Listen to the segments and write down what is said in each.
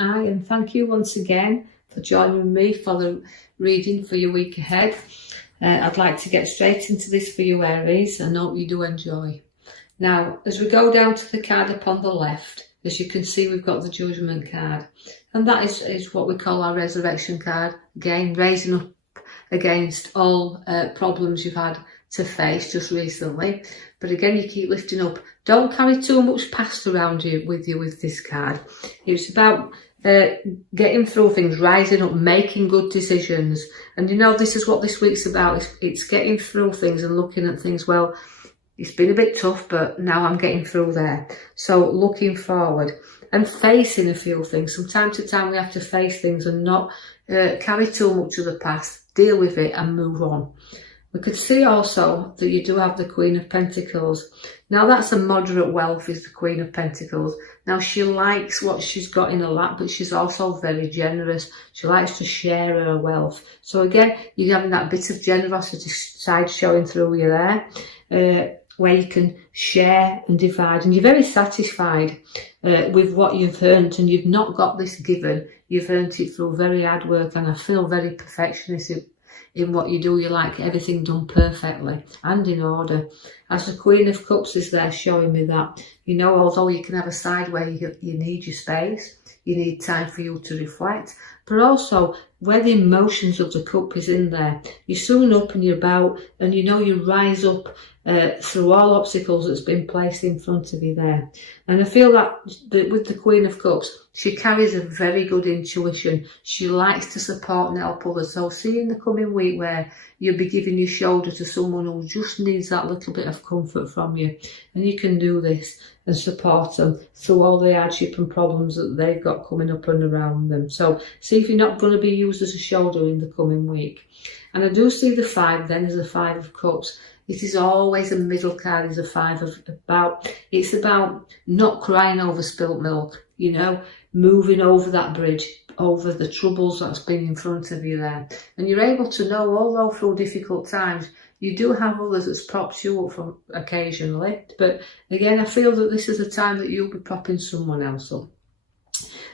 Aye, and thank you once again for joining me for the reading for your week ahead. I'd like to get straight into this for you, Aries, and hope you do enjoy. Now, as we go down to the card upon the left, as you can see, we've got the Judgment card, and that is what we call our Resurrection card. Again, raising up against all problems you've had to face just recently. But again, you keep lifting up. Don't carry too much past around you with this card. It's about getting through things, rising up, making good decisions. And you know, this is what this week's about. It's getting through things and looking at things. Well, it's been a bit tough, but now I'm getting through there. So looking forward and facing a few things. From time to time, we have to face things and not carry too much of the past, deal with it and move on. We could see also that you do have the Queen of Pentacles. Now that's a moderate wealth, is the Queen of Pentacles. Now she likes what she's got in her lap, but she's also very generous. She likes to share her wealth. So again, you're having that bit of generosity side showing through you there, where you can share and divide. And you're very satisfied with what you've earned, and you've not got this given. You've earned it through very hard work, and I feel very perfectionist in what you do. You like everything done perfectly and in order. As the Queen of Cups is there showing me that, you know, although you can have a side where you need your space, you need time for you to reflect, but also where the emotions of the cup is in there, you're soon up and you're about, and you know you rise up through all obstacles that's been placed in front of you there. And I feel that with the Queen of Cups, she carries a very good intuition. She likes to support and help others. So see in the coming week where you'll be giving your shoulder to someone who just needs that little bit of comfort from you. And you can do this and support them through all the hardship and problems that they've got coming up and around them. So see if you're not going to be used as a shoulder in the coming week. And I do see the 5 then as a 5 of Cups. It is always a middle card, is a 5 of it's about not crying over spilt milk, you know, moving over that bridge, over the troubles that's been in front of you there. And you're able to know, although through difficult times, you do have others that's propped you up from occasionally. But again, I feel that this is a time that you'll be propping someone else up.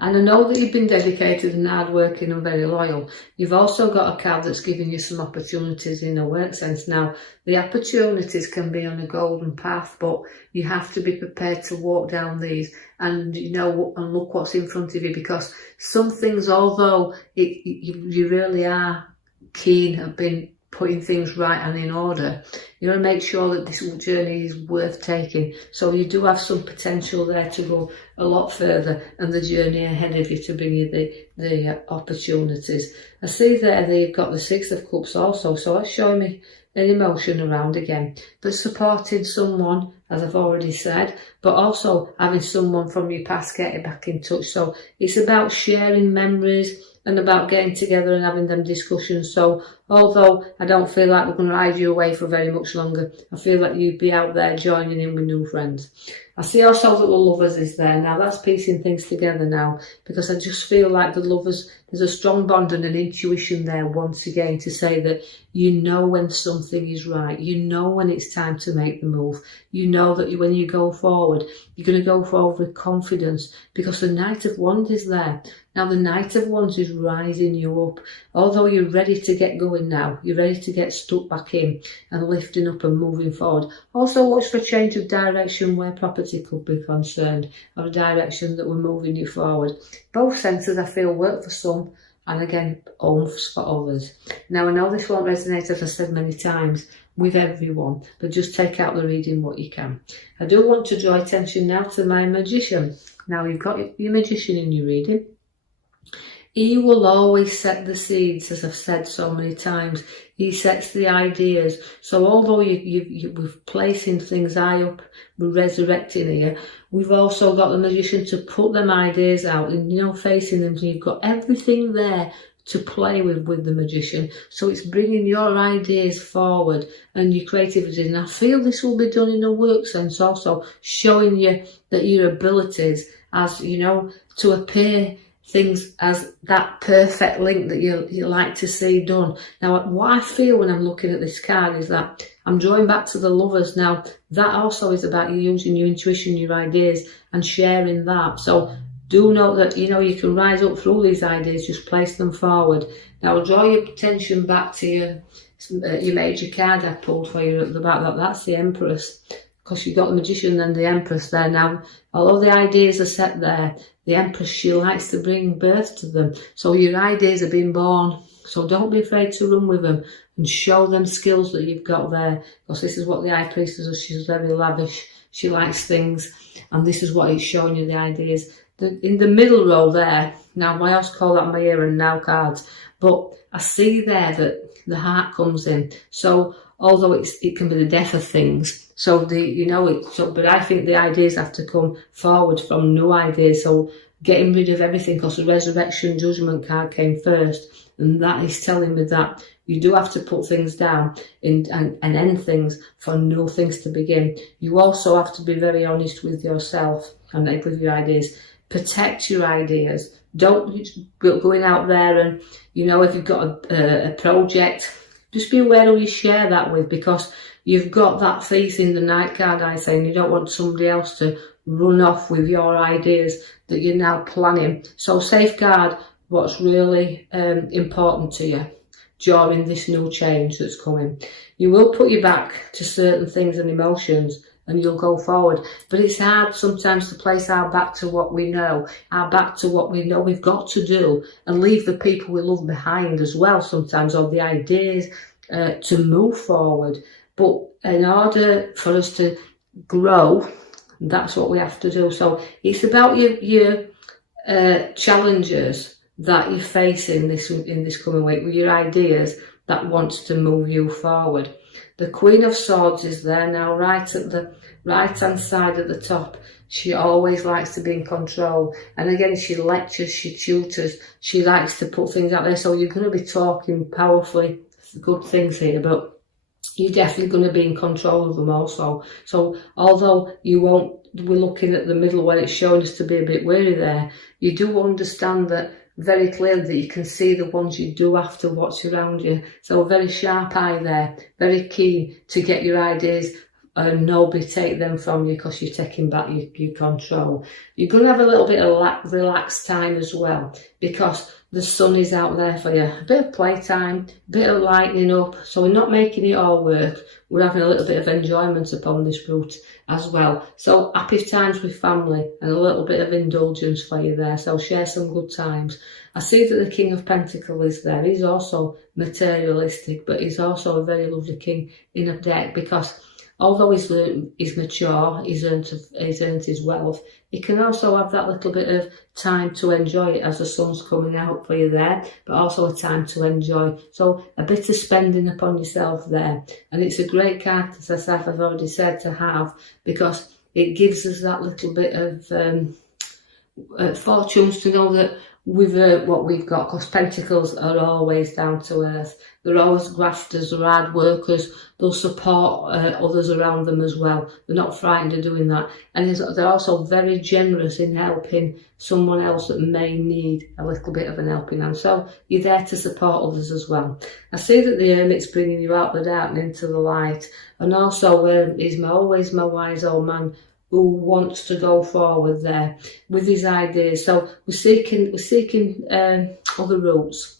And I know that you've been dedicated and hardworking and very loyal. You've also got a card that's giving you some opportunities in a work sense. Now, the opportunities can be on a golden path, but you have to be prepared to walk down these and, you know, and look what's in front of you, because some things, although you really are keen at being putting things right and in order, you want to make sure that this journey is worth taking. So you do have some potential there to go a lot further, and the journey ahead of you to bring you the opportunities. I see there that you've got the 6 of Cups also, so that's showing me an emotion around again, but supporting someone, as I've already said, but also having someone from your past getting back in touch. So it's about sharing memories and about getting together and having them discussions. So although I don't feel like we're going to ride you away for very much longer, I feel like you'd be out there joining in with new friends. I see also that the Lovers is there. Now that's piecing things together now, because I just feel like the Lovers, there's a strong bond and an intuition there once again to say that you know when something is right. You know when it's time to make the move. You know that when you go forward, you're going to go forward with confidence, because the Knight of Wands is there. Now the Knight of Wands is rising you up. Although you're ready to get going now, you're ready to get stuck back in and lifting up and moving forward. Also watch for change of direction where property could be concerned, or a direction that we're moving you forward. Both senses I feel work for some, and again, oomph for others. Now I know this won't resonate, as I said many times, with everyone, but just take out the reading what you can. I do want to draw attention now to my Magician. Now you've got your Magician in your reading. He will always set the seeds, as I've said so many times. He sets the ideas. So although we're placing things high up, we're resurrecting here, we've also got the Magician to put them ideas out and, you know, facing them. So you've got everything there to play with the Magician. So it's bringing your ideas forward and your creativity. And I feel this will be done in a work sense also, showing you that your abilities, as, you know, to appear things as that perfect link that you like to see done. Now, what I feel when I'm looking at this card is that I'm drawing back to the Lovers. Now, that also is about you using your intuition, your ideas, and sharing that. So Do note that, you know, you can rise up through these ideas, just place them forward. Now, draw your attention back to your major card I pulled for you at the back. That's the Empress, because you've got the Magician and the Empress there. Now, although the ideas are set there, the Empress, she likes to bring birth to them. So your ideas are being born. So don't be afraid to run with them and show them skills that you've got there. Because this is what the High Priestess does. She's very lavish. She likes things. And this is what it's showing you, the ideas. In the middle row there, now I also call that my here and now cards. But I see there that the heart comes in. So although it can be the death of things. So but I think the ideas have to come forward from new ideas. So getting rid of everything, because the Resurrection Judgment card came first, and that is telling me that you do have to put things down and end things for new things to begin. You also have to be very honest with yourself and with your ideas. Protect your ideas. Don't going out there and, you know, if you've got a project, just be aware who you share that with, because you've got that faith in the Knight card, I say, and you don't want somebody else to run off with your ideas that you're now planning. So safeguard what's really important to you during this new change that's coming. You will put you back to certain things and emotions, and you'll go forward. But it's hard sometimes to place our back to what we know, our back to what we know we've got to do, and leave the people we love behind as well sometimes, or the ideas to move forward. But in order for us to grow, that's what we have to do. So it's about your challenges that you're facing in this coming week, with your ideas that wants to move you forward. The Queen of Swords is there now, right at the right-hand side at the top. She always likes to be in control. And again, she lectures, she tutors, she likes to put things out there. So you're going to be talking powerfully good things here, but you're definitely going to be in control of them also. So although we're looking at the middle where it's showing us to be a bit weary there, you do understand that very clearly, that you can see the ones you do have to watch around you. So a very sharp eye there, very keen to get your ideas and nobody take them from you, because you're taking back your control. You're going to have a little bit of relaxed time as well, because the sun is out there for you. A bit of playtime, a bit of lightening up. So we're not making it all work. We're having a little bit of enjoyment upon this route as well. So happy times with family and a little bit of indulgence for you there. So share some good times. I see that the King of Pentacles is there. He's also materialistic, but he's also a very lovely king in a deck, because although he's mature, he's earned his wealth, he can also have that little bit of time to enjoy it as the sun's coming out for you there, but also a time to enjoy. So a bit of spending upon yourself there. And it's a great card, as I've already said, to have, because it gives us that little bit of fortunes to know that with what we've got, because Pentacles are always down to earth. They're always grafters, they're hard workers, they'll support others around them as well. They're not frightened of doing that. And they're also very generous in helping someone else that may need a little bit of an helping hand. So you're there to support others as well. I see that the Hermit's bringing you out the dark and into the light. And also he's always my wise old man, who wants to go forward there with his ideas. So we're seeking other routes.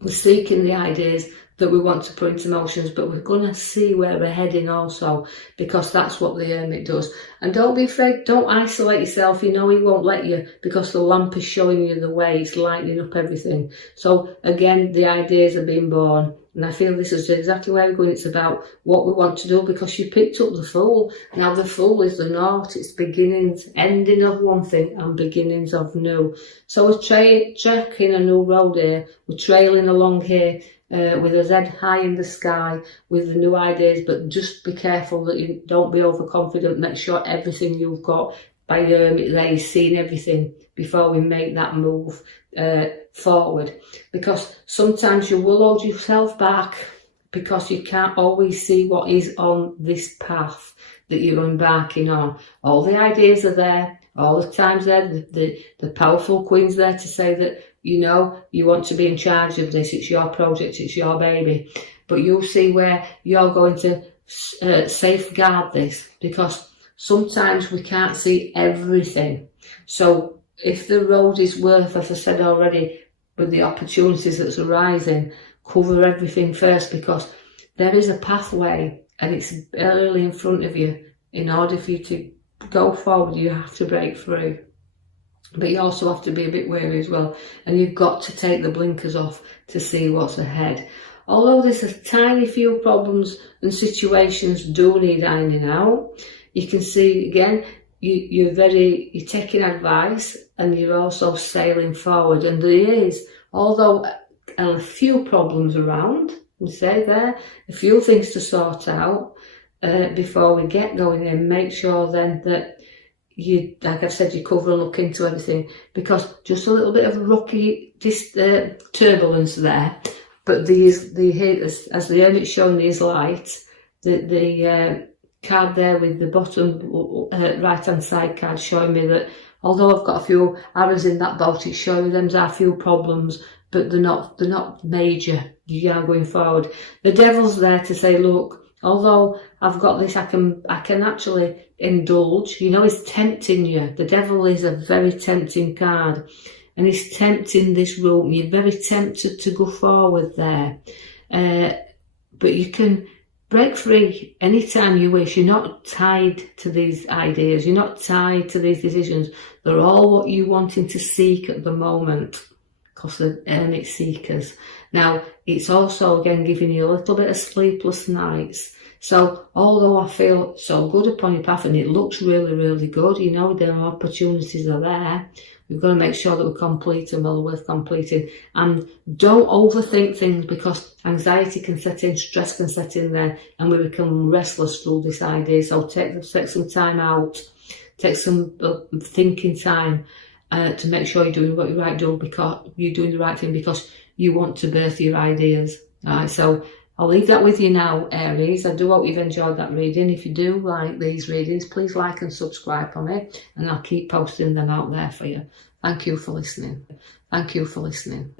We're seeking the ideas that we want to put into motions, but we're going to see where we're heading also, because that's what the Hermit does. And don't be afraid, don't isolate yourself. You know he won't let you, because the lamp is showing you the way, it's lighting up everything. So again, the ideas are being born. And I feel this is exactly where we're going. It's about what we want to do, because you picked up the Fool. Now the Fool is the North. It's beginnings, ending of one thing and beginnings of new. So we're tracking a new road here. We're trailing along here with a head high in the sky with the new ideas, but just be careful that you don't be overconfident. Make sure everything you've got by there is seeing everything before we make that move forward, because sometimes you will hold yourself back because you can't always see what is on this path that you're embarking on. All the ideas are there, all the times there, the powerful Queen's there to say that, you know, you want to be in charge of this, it's your project, it's your baby, but you'll see where you're going to safeguard this, because sometimes we can't see everything. So if the road is worth, as I said already, with the opportunities that's arising, cover everything first, because there is a pathway and it's early in front of you. In order for you to go forward, you have to break through. But you also have to be a bit wary as well, and you've got to take the blinkers off to see what's ahead. Although there's a tiny few problems and situations do need ironing out, you can see again, you're taking advice and you're also sailing forward. And there is, although a few problems around, we say there, a few things to sort out before we get going, and make sure then that you, like I've said, you cover and look into everything, because just a little bit of rocky turbulence there. But as the image showing these lights, the card there with the bottom right hand side card showing me that although I've got a few arrows in that boat, it's showing there's a few problems, but they're not major. You are going forward. The devil's there to say, look, although I've got this, I can actually indulge. You know, he's tempting you. The devil is a very tempting card, and he's tempting this route. You're very tempted to go forward there, but you can break free anytime you wish. You're not tied to these ideas. You're not tied to these decisions. They're all what you're wanting to seek at the moment, because they're hermit seekers. Now, it's also, again, giving you a little bit of sleepless nights. So, although I feel so good upon your path and it looks really, really good, you know, the opportunities are there, we've got to make sure that we complete them well worth completing. And don't overthink things, because anxiety can set in, stress can set in there, and we become restless through this idea. So take some time out, take some thinking time to make sure you're doing what you're right doing, because you're doing the right thing, because you want to birth your ideas. All right, so I'll leave that with you now, Aries. I do hope you've enjoyed that reading. If you do like these readings, please like and subscribe for me, and I'll keep posting them out there for you. Thank you for listening. Thank you for listening.